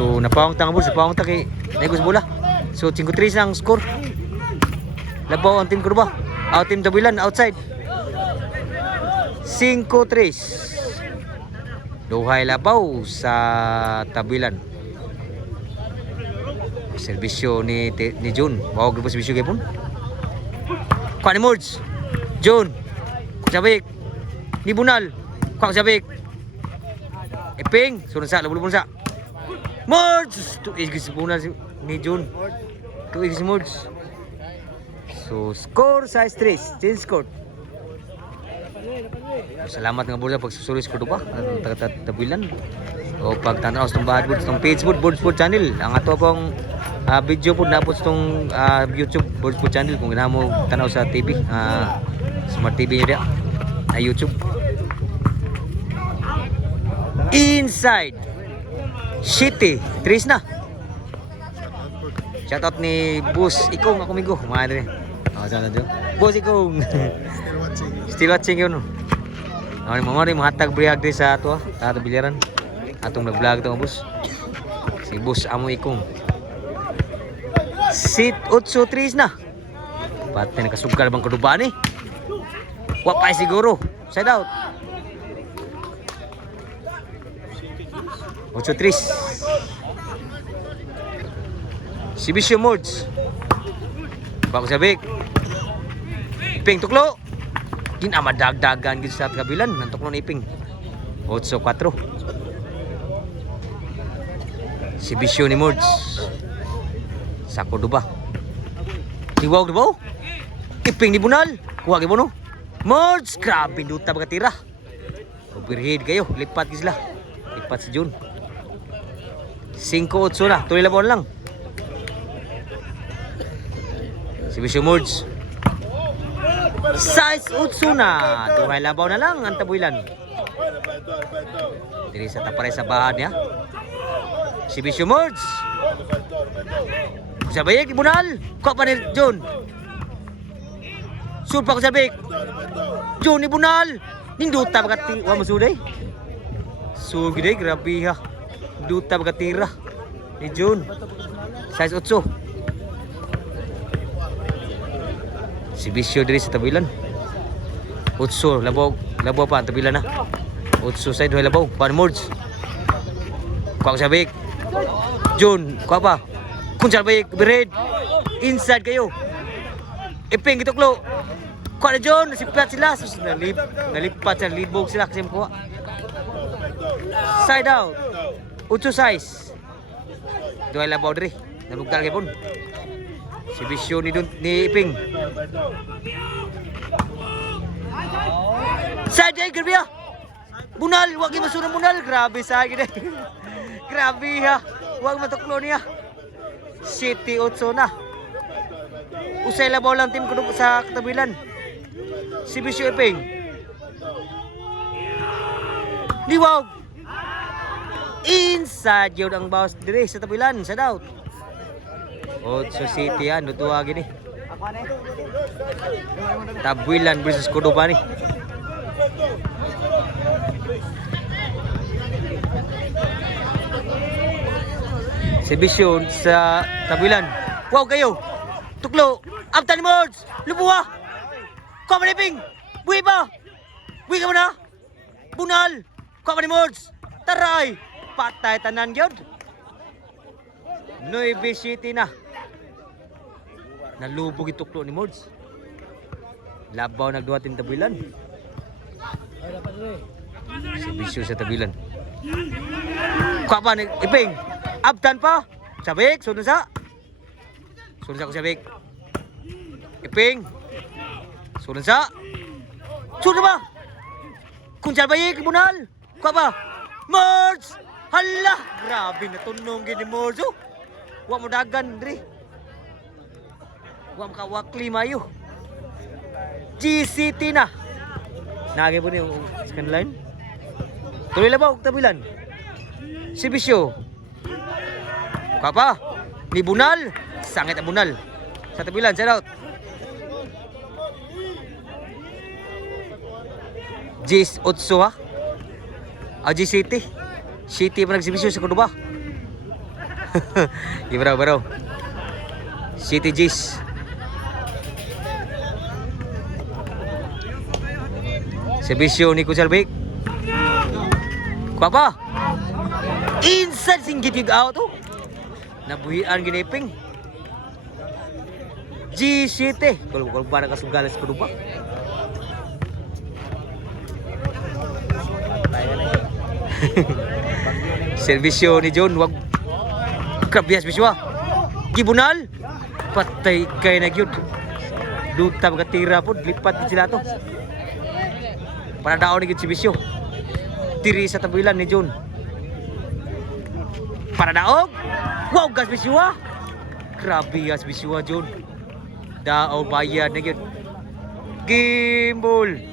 So napawang tangabol sa pawang ta kay Negos bola. So 5-3 ang score. Labaw ang team Cordoba. Team Tabuilan outside. 5-3. Duhay labaw sa Tabuilan. Serbisyo ni June. Bawag na po serbisyo kayo po. Kuha ni Mords. June. Sabik. Ni Bunal. Kuha sabik. Iping. Sunod sa. Labulubun sa. Mords. Tuig si Bunal ni June. Tuig si Mords. So score size 3. Change score. Salamat nga bola pagsusulis ko ba ang taga-Tabuilan o pagtanaw sa bahad po sa page po Board Sport channel. Ang ato pong video po napot sa YouTube Board Sport channel kung ganahan mo tanaw sa TV, Smart TV niyo dia na YouTube. Inside City 3 na. Shoutout ni Boss Ikong ako migo madre. Sana jo. Boss Ikong. Still watching yun. Ano mo rin mahatag briyag din sa ato sa biliran. Atong nag-vlog to boss. Si Boss Amo Ikong. Sit 8-3 na. Pati nakasugkal bang kadubaan eh. Wapay siguro. Side out. 8-3. Si Bisyo Mods. Bako sabik. Iping tuklo. Ginamadagdagan gid sa kabilan ng tuklo ni Iping. 8-4. Si Bisyo ni Mods. Sa Cordoba. Iwaw di ba? Iping ni Bunal. Kuha gyud mo no. Mods, grabe duta bagatira. Overhead kayo, lipat gid sila. Lipat si June. 5-8 na, tuloy labon lang. Si Bisyo Mods. Size 8 na. Tuhay labaw na lang ang Tabuilan. Diri sa tapare sa bahad niya. Si Bisyo Mods. Sabay Bunal. Kuha pa ni John. Sul pa ko sabik. John ni Bunal. Ningduta bagati wa masuday. So gide grabe ha. Duta bagatira ni John. Size 8. Si Bisyo diri sa Tabuilan. 8 labaw pa ang Tabuilan na. 8 side hoy labaw. Pan Mods. Kuha sabik. John, kuha pa. Kung sabik bered. Inside kayo. Iping gituklo. Kuha na John, nasipat sila. Nalipat sa leadbog sila kasi kuha. Side out. 8 size. Duhay labaw diri. Nalugdal kay pun. Si Bisyo ni Iping. Side ay grabe. Bunal, wag gyud masunod Bunal. Grabe sa gid. Grabe ha. Wag matuklo niya. City 8 na. Usay labaw lang team ko sa Tabuilan. Si Bisyo Iping. Liwaw. Inside yun ang bawas dire sa Tabuilan. Sa out. 8 City yan. Nutuwa gini. Tabuilan versus Cordoba ni. Si Bisyo sa Tabuilan. Wow kayo. Tuklo. Aptan ni Mods. Lubuha. Kuha ni Iping. Buhi pa. Buhi ka mo na. Bunal. Kuha ni Mods. Taray. Patay tanan gyud. Nueve City na. Nalubog ituklo ni Mods. Labaw nagduwa tin Tabuilan. Si Bisyo sa Tabuilan. Kuha pa ni Iping. Abtan pa. Sabik. Sunod sa. Sunod sa ko sabik. Iping. Sunod sa. Sunod ba? Kung salbayik, Bunal. Kuha pa. Mods. Hala. Grabe na tunong gini Mods. Wa mo dagan diri. Wa makawakli mayo. GCT na. Nagi po ni scanline. Tuloy labaw Tabuilan. Si Bisyo. Kuha pa. Ni Bunal. Sangit ang Bunal. Sa Tabuilan, shout out. G's 8 ha. GCT. City pa nagsibisyo sa Cordoba. Ibaraw, baraw. City G's. Servisyo ni Coach Albik. Papa. Inside singgit yung out to. Nabuhian giniping. G7. Kalau barang kasugalas ko ba? Servisyo ni John, wag kabias biswa. Gibunal. Patay kay na gyud. Duta magatira po, lipat sila to. Para daw ni gyud servisyo. Tiri sa tabulan ni John. Para daog. Wow, gas biswa. Grabe gas biswa John. Daog bayad na gyud. Gimbal.